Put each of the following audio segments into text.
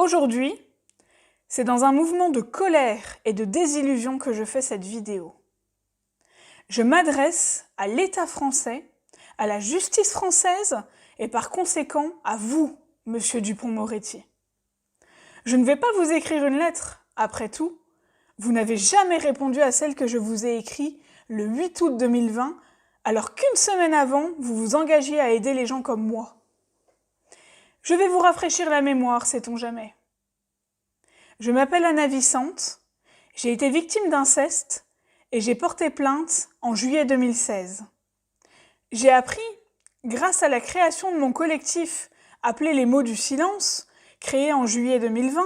Aujourd'hui, c'est dans un mouvement de colère et de désillusion que je fais cette vidéo. Je m'adresse à l'État français, à la justice française et par conséquent à vous, monsieur Dupond-Moretti. Je ne vais pas vous écrire une lettre, après tout. Vous n'avez jamais répondu à celle que je vous ai écrite le 8 août 2020, alors qu'une semaine avant, vous vous engagiez à aider les gens comme moi. Je vais vous rafraîchir la mémoire, sait-on jamais. Je m'appelle Anna Vicente, j'ai été victime d'inceste et j'ai porté plainte en juillet 2016. J'ai appris, grâce à la création de mon collectif appelé Les Mots du Silence, créé en juillet 2020,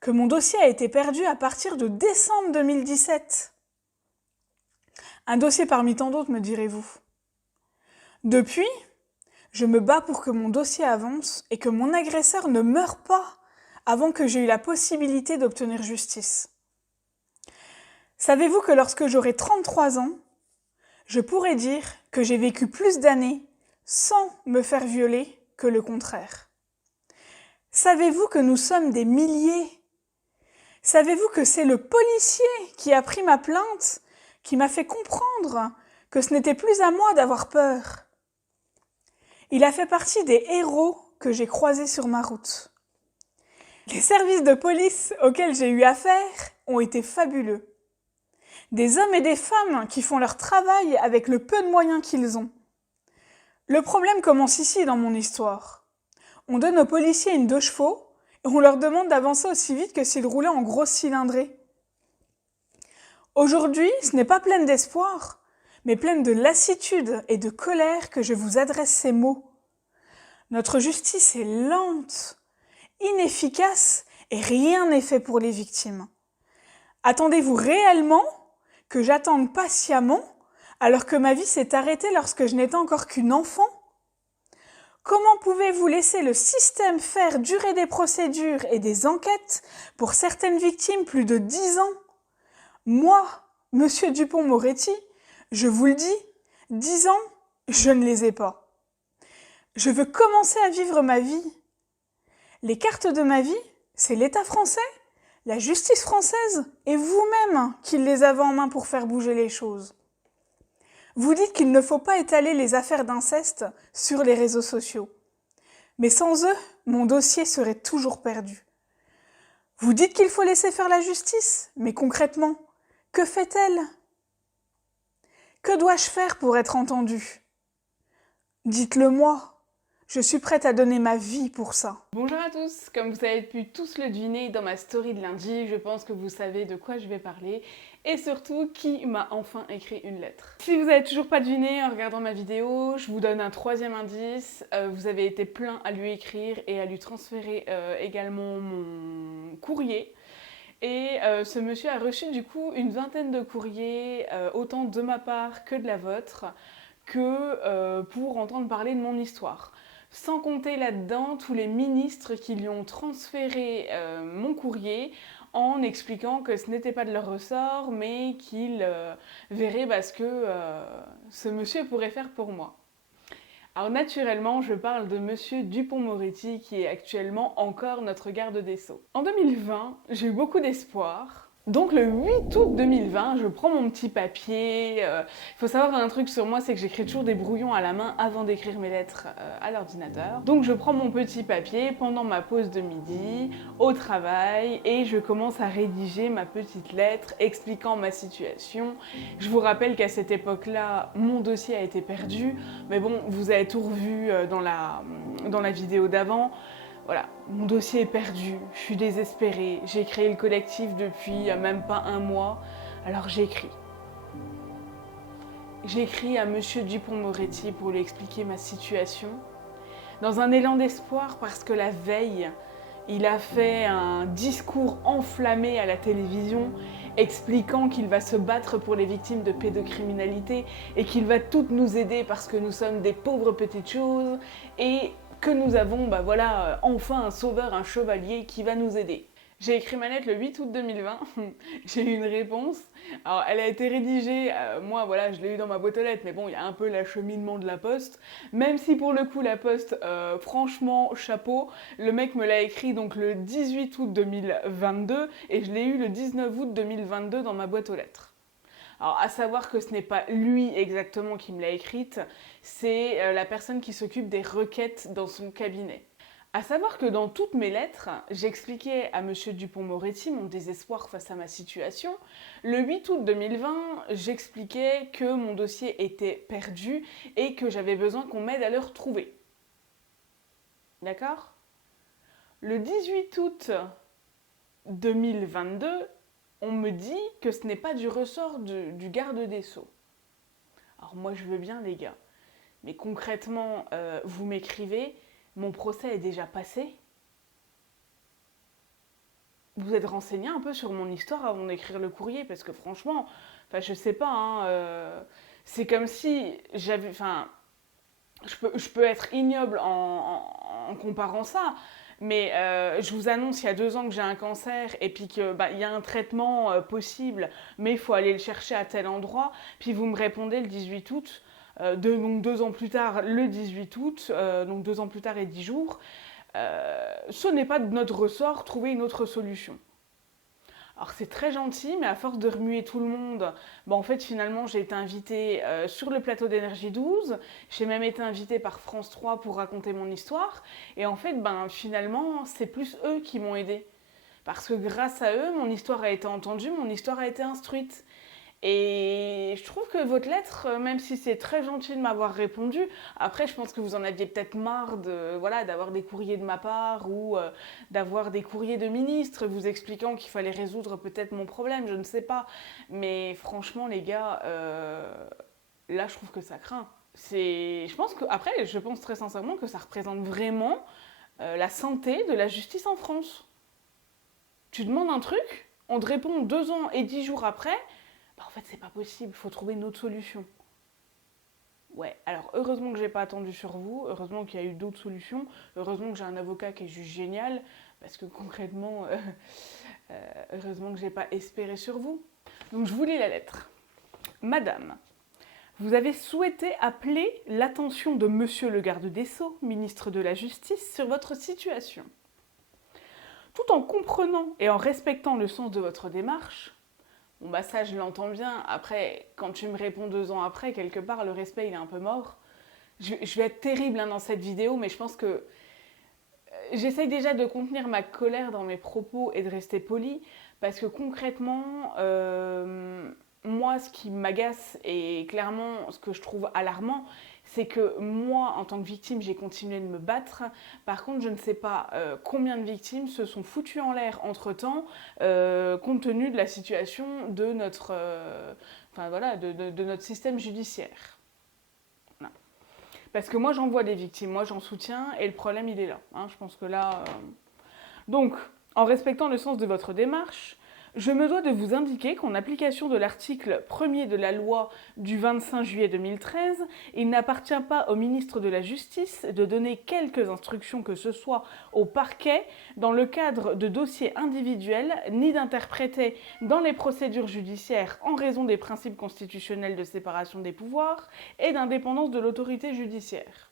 que mon dossier a été perdu à partir de décembre 2017. Un dossier parmi tant d'autres, me direz-vous. Depuis, je me bats pour que mon dossier avance et que mon agresseur ne meure pas avant que j'aie eu la possibilité d'obtenir justice. Savez-vous que lorsque j'aurai 33 ans, je pourrai dire que j'ai vécu plus d'années sans me faire violer que le contraire? Savez-vous que nous sommes des milliers? Savez-vous que c'est le policier qui a pris ma plainte, qui m'a fait comprendre que ce n'était plus à moi d'avoir peur? Il a fait partie des héros que j'ai croisés sur ma route. Les services de police auxquels j'ai eu affaire ont été fabuleux. Des hommes et des femmes qui font leur travail avec le peu de moyens qu'ils ont. Le problème commence ici dans mon histoire. On donne aux policiers une 2 chevaux et on leur demande d'avancer aussi vite que s'ils roulaient en grosse cylindrée. Aujourd'hui, ce n'est pas pleine d'espoir, mais pleine de lassitude et de colère que je vous adresse ces mots. Notre justice est lente, inefficace et rien n'est fait pour les victimes. Attendez-vous réellement que j'attende patiemment alors que ma vie s'est arrêtée lorsque je n'étais encore qu'une enfant? Comment pouvez-vous laisser le système faire durer des procédures et des enquêtes pour certaines victimes plus de 10 ans? Moi, monsieur Dupond-Moretti, je vous le dis, 10 ans, je ne les ai pas. Je veux commencer à vivre ma vie. Les cartes de ma vie, c'est l'État français, la justice française et vous-même qui les avez en main pour faire bouger les choses. Vous dites qu'il ne faut pas étaler les affaires d'inceste sur les réseaux sociaux. Mais sans eux, mon dossier serait toujours perdu. Vous dites qu'il faut laisser faire la justice, mais concrètement, que fait-elle? Que dois-je faire pour être entendue? Dites-le moi. Je suis prête à donner ma vie pour ça. Bonjour à tous, comme vous avez pu tous le deviner dans ma story de lundi, je pense que vous savez de quoi je vais parler et surtout qui m'a enfin écrit une lettre. Si vous n'avez toujours pas deviné en regardant ma vidéo, je vous donne un 3e indice. Vous avez été plein à lui écrire et à lui transférer également mon courrier. Et ce monsieur a reçu du coup une 20aine de courriers, autant de ma part que de la vôtre, que pour entendre parler de mon histoire. Sans compter là-dedans tous les ministres qui lui ont transféré mon courrier en expliquant que ce n'était pas de leur ressort, mais qu'ils verraient ce que ce monsieur pourrait faire pour moi. Alors naturellement, je parle de monsieur Dupond-Moretti qui est actuellement encore notre garde des Sceaux. En 2020, j'ai eu beaucoup d'espoir. Donc le 8 août 2020, je prends mon petit papier. Il faut savoir un truc sur moi, c'est que j'écris toujours des brouillons à la main avant d'écrire mes lettres à l'ordinateur. Donc je prends mon petit papier pendant ma pause de midi, au travail, et je commence à rédiger ma petite lettre expliquant ma situation. Je vous rappelle qu'à cette époque-là, mon dossier a été perdu, mais bon, vous avez tout revu dans la vidéo d'avant. Voilà, mon dossier est perdu, je suis désespérée, j'ai créé le collectif depuis même pas 1 mois, alors j'écris. J'écris à monsieur Dupond-Moretti pour lui expliquer ma situation, dans un élan d'espoir parce que la veille, il a fait un discours enflammé à la télévision expliquant qu'il va se battre pour les victimes de pédocriminalité et qu'il va toutes nous aider parce que nous sommes des pauvres petites choses et que nous avons enfin un sauveur, un chevalier qui va nous aider. J'ai écrit ma lettre le 8 août 2020, j'ai eu une réponse. Alors, elle a été rédigée, moi, voilà, je l'ai eu dans ma boîte aux lettres, mais bon, il y a un peu l'acheminement de la poste. Même si pour le coup, la poste, franchement, chapeau, le mec me l'a écrit donc le 18 août 2022 et je l'ai eu le 19 août 2022 dans ma boîte aux lettres. Alors, à savoir que ce n'est pas lui exactement qui me l'a écrite, c'est la personne qui s'occupe des requêtes dans son cabinet. À savoir que dans toutes mes lettres, j'expliquais à Monsieur Dupond-Moretti mon désespoir face à ma situation. Le 8 août 2020, j'expliquais que mon dossier était perdu et que j'avais besoin qu'on m'aide à le retrouver. D'accord ? Le 18 août 2022, on me dit que ce n'est pas du ressort du garde des Sceaux. Alors moi, je veux bien, les gars. Mais concrètement, vous m'écrivez... Mon procès est déjà passé. Vous êtes renseigné un peu sur mon histoire avant d'écrire le courrier, parce que franchement, enfin je sais pas, hein, c'est comme si j'avais, enfin, je peux être ignoble en comparant ça, mais je vous annonce il y a 2 ans que j'ai un cancer et puis que il y a un traitement possible, mais il faut aller le chercher à tel endroit. Puis vous me répondez le 18 août. Donc 2 ans plus tard, le 18 août, donc 2 ans plus tard et 10 jours, ce n'est pas de notre ressort, trouver une autre solution. Alors c'est très gentil, mais à force de remuer tout le monde, en fait finalement j'ai été invitée sur le plateau d'Énergie 12, j'ai même été invitée par France 3 pour raconter mon histoire, et en fait finalement c'est plus eux qui m'ont aidée. Parce que grâce à eux, mon histoire a été entendue, mon histoire a été instruite. Et je trouve que votre lettre, même si c'est très gentil de m'avoir répondu, après je pense que vous en aviez peut-être marre d'avoir des courriers de ma part ou d'avoir des courriers de ministres vous expliquant qu'il fallait résoudre peut-être mon problème, je ne sais pas. Mais franchement les gars, là je trouve que ça craint. Je pense très sincèrement que ça représente vraiment la santé de la justice en France. Tu demandes un truc, on te répond 2 ans et 10 jours après. En fait, c'est pas possible, il faut trouver une autre solution. Ouais, alors heureusement que j'ai pas attendu sur vous, heureusement qu'il y a eu d'autres solutions, heureusement que j'ai un avocat qui est juste génial, parce que concrètement, heureusement que j'ai pas espéré sur vous. Donc je vous lis la lettre. Madame, vous avez souhaité appeler l'attention de Monsieur le garde des Sceaux, ministre de la Justice, sur votre situation. Tout en comprenant et en respectant le sens de votre démarche, bon ça je l'entends bien, après quand tu me réponds 2 ans après, quelque part le respect il est un peu mort. Je vais être terrible dans cette vidéo, mais je pense que j'essaye déjà de contenir ma colère dans mes propos et de rester poli, parce que concrètement, moi ce qui m'agace et clairement ce que je trouve alarmant, c'est que moi, en tant que victime, j'ai continué de me battre. Par contre, je ne sais pas combien de victimes se sont foutues en l'air entre-temps, compte tenu de la situation de notre, de notre système judiciaire. Voilà. Parce que moi, j'en vois des victimes, moi, j'en soutiens, et le problème, il est là. Hein, je pense que là... Donc, en respectant le sens de votre démarche, je me dois de vous indiquer qu'en application de l'article 1er de la loi du 25 juillet 2013, il n'appartient pas au ministre de la Justice de donner quelques instructions que ce soit au parquet dans le cadre de dossiers individuels, ni d'interpréter dans les procédures judiciaires en raison des principes constitutionnels de séparation des pouvoirs et d'indépendance de l'autorité judiciaire.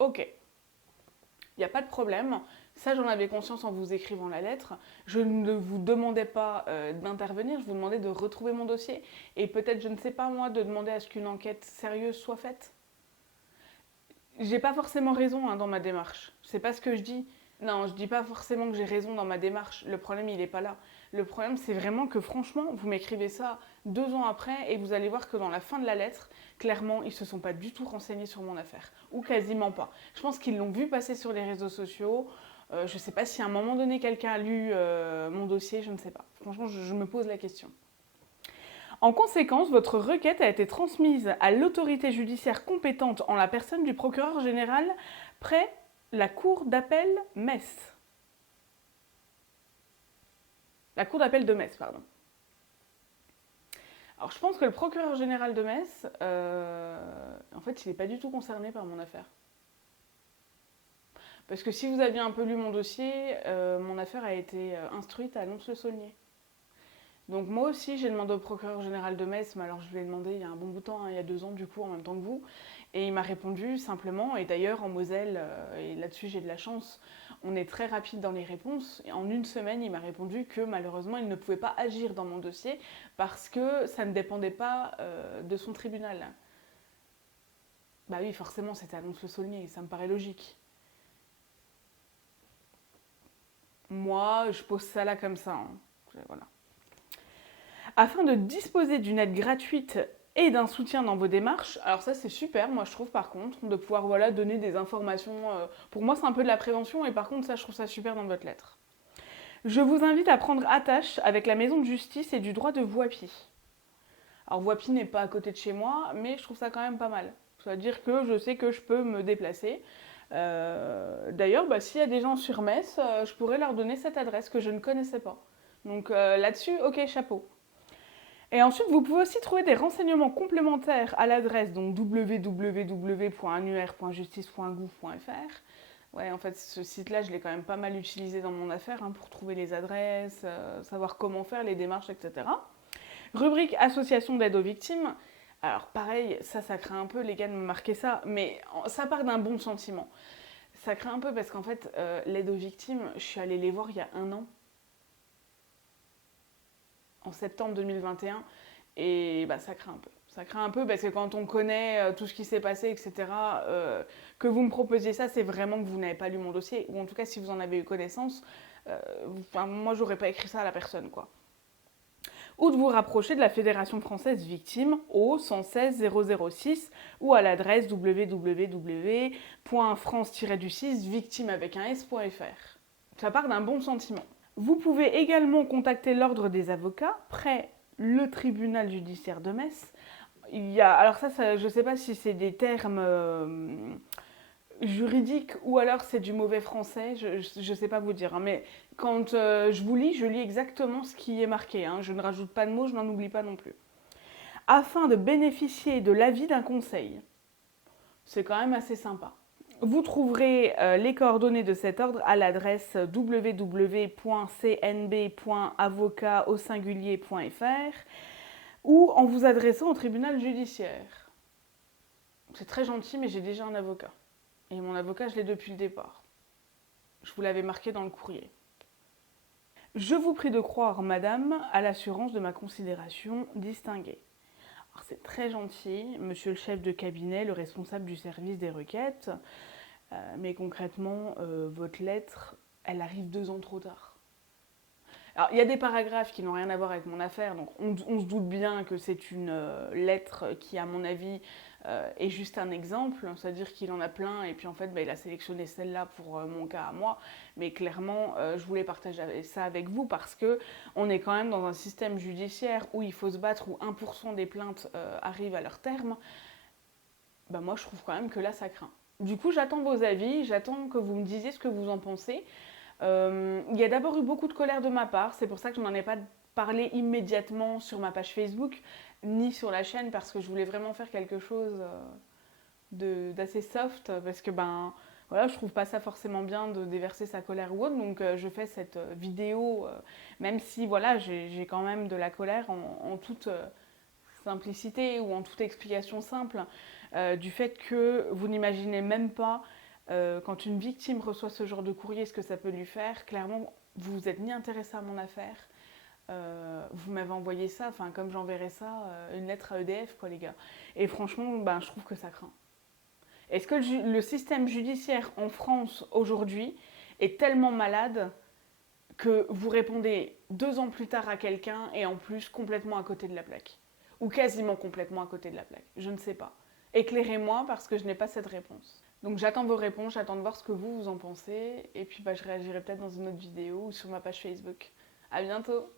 Ok, il n'y a pas de problème. Ça, j'en avais conscience en vous écrivant la lettre. Je ne vous demandais pas d'intervenir, je vous demandais de retrouver mon dossier. Et peut-être, je ne sais pas moi, de demander à ce qu'une enquête sérieuse soit faite. J'ai pas forcément raison dans ma démarche. C'est pas ce que je dis. Non, je dis pas forcément que j'ai raison dans ma démarche. Le problème, il est pas là. Le problème, c'est vraiment que franchement, vous m'écrivez ça 2 ans après et vous allez voir que dans la fin de la lettre, clairement, ils se sont pas du tout renseignés sur mon affaire. Ou quasiment pas. Je pense qu'ils l'ont vu passer sur les réseaux sociaux. Je ne sais pas si à un moment donné quelqu'un a lu mon dossier, je ne sais pas. Franchement, je me pose la question. En conséquence, votre requête a été transmise à l'autorité judiciaire compétente en la personne du procureur général près la cour d'appel Metz. La cour d'appel de Metz, pardon. Alors, je pense que le procureur général de Metz, en fait, il n'est pas du tout concerné par mon affaire. Parce que si vous aviez un peu lu mon dossier, mon affaire a été instruite à Lons-le-Saulnier. Donc moi aussi, j'ai demandé au procureur général de Metz, mais alors je lui ai demandé il y a un bon bout de temps, hein, il y a 2 ans du coup, en même temps que vous, et il m'a répondu simplement, et d'ailleurs en Moselle, et là-dessus j'ai de la chance, on est très rapide dans les réponses, et en 1 semaine, il m'a répondu que malheureusement, il ne pouvait pas agir dans mon dossier parce que ça ne dépendait pas de son tribunal. Bah oui, forcément, c'était à Lons-le-Saulnier, ça me paraît logique. Moi, je pose ça là comme ça, hein. Voilà. Afin de disposer d'une aide gratuite et d'un soutien dans vos démarches, alors ça c'est super, moi je trouve par contre, de pouvoir voilà, donner des informations, pour moi c'est un peu de la prévention et par contre ça je trouve ça super dans votre lettre. Je vous invite à prendre attache avec la maison de justice et du droit de Voipy. Alors Voipy n'est pas à côté de chez moi, mais je trouve ça quand même pas mal. Ça veut dire que je sais que je peux me déplacer. D'ailleurs, s'il y a des gens sur Metz, je pourrais leur donner cette adresse que je ne connaissais pas. Donc là-dessus, ok, chapeau. Et ensuite, vous pouvez aussi trouver des renseignements complémentaires à l'adresse donc www.annuaire.justice.gouv.fr. Ouais, en fait, ce site-là, je l'ai quand même pas mal utilisé dans mon affaire pour trouver les adresses, savoir comment faire les démarches, etc. Rubrique association d'aide aux victimes. Alors pareil, ça craint un peu, les gars de me marquer ça, mais ça part d'un bon sentiment. Ça craint un peu parce qu'en fait, l'aide aux victimes, je suis allée les voir il y a 1 an. En septembre 2021 et ça craint un peu. Ça craint un peu parce que quand on connaît tout ce qui s'est passé, etc., que vous me proposiez ça, c'est vraiment que vous n'avez pas lu mon dossier, ou en tout cas si vous en avez eu connaissance, moi j'aurais pas écrit ça à la personne, quoi. Ou de vous rapprocher de la Fédération française victime au 116 006 ou à l'adresse www.france-victime.fr. Ça part d'un bon sentiment. Vous pouvez également contacter l'ordre des avocats près le tribunal judiciaire de Metz. Alors ça je ne sais pas si c'est des termes juridiques ou alors c'est du mauvais français, je ne sais pas vous dire. Hein, mais quand je lis exactement ce qui est marqué. Hein, je ne rajoute pas de mots, je n'en oublie pas non plus. Afin de bénéficier de l'avis d'un conseil. C'est quand même assez sympa. Vous trouverez les coordonnées de cet ordre à l'adresse www.cnb.avocat.fr ou en vous adressant au tribunal judiciaire. C'est très gentil, mais j'ai déjà un avocat. Et mon avocat, je l'ai depuis le départ. Je vous l'avais marqué dans le courrier. Je vous prie de croire, madame, à l'assurance de ma considération distinguée. Alors c'est très gentil, monsieur le chef de cabinet, le responsable du service des requêtes, mais concrètement, votre lettre, elle arrive 2 ans trop tard. Alors, il y a des paragraphes qui n'ont rien à voir avec mon affaire, donc on se doute bien que c'est une lettre qui, à mon avis, est juste un exemple, c'est-à-dire qu'il en a plein, et puis en fait, il a sélectionné celle-là pour mon cas à moi, mais clairement, je voulais partager ça avec vous parce qu'on est quand même dans un système judiciaire où il faut se battre, où 1% des plaintes arrivent à leur terme. Moi, je trouve quand même que là, ça craint. Du coup, j'attends vos avis, j'attends que vous me disiez ce que vous en pensez. Il y a d'abord eu beaucoup de colère de ma part, c'est pour ça que je n'en ai pas parlé immédiatement sur ma page Facebook, ni sur la chaîne, parce que je voulais vraiment faire quelque chose d'assez soft, parce que voilà, je trouve pas ça forcément bien de déverser sa colère ou autre, donc je fais cette vidéo, même si voilà, j'ai quand même de la colère en toute simplicité ou en toute explication simple, du fait que vous n'imaginez même pas quand une victime reçoit ce genre de courrier, ce que ça peut lui faire. Clairement, vous n'êtes ni intéressé à mon affaire, vous m'avez envoyé ça, comme j'enverrais ça, une lettre à EDF, quoi, les gars. Et franchement, je trouve que ça craint. Est-ce que le système judiciaire en France aujourd'hui est tellement malade que vous répondez 2 ans plus tard à quelqu'un et en plus complètement à côté de la plaque? Ou quasiment complètement à côté de la plaque? Je ne sais pas. Éclairez-moi parce que je n'ai pas cette réponse. Donc j'attends vos réponses, j'attends de voir ce que vous en pensez. Et puis je réagirai peut-être dans une autre vidéo ou sur ma page Facebook. À bientôt!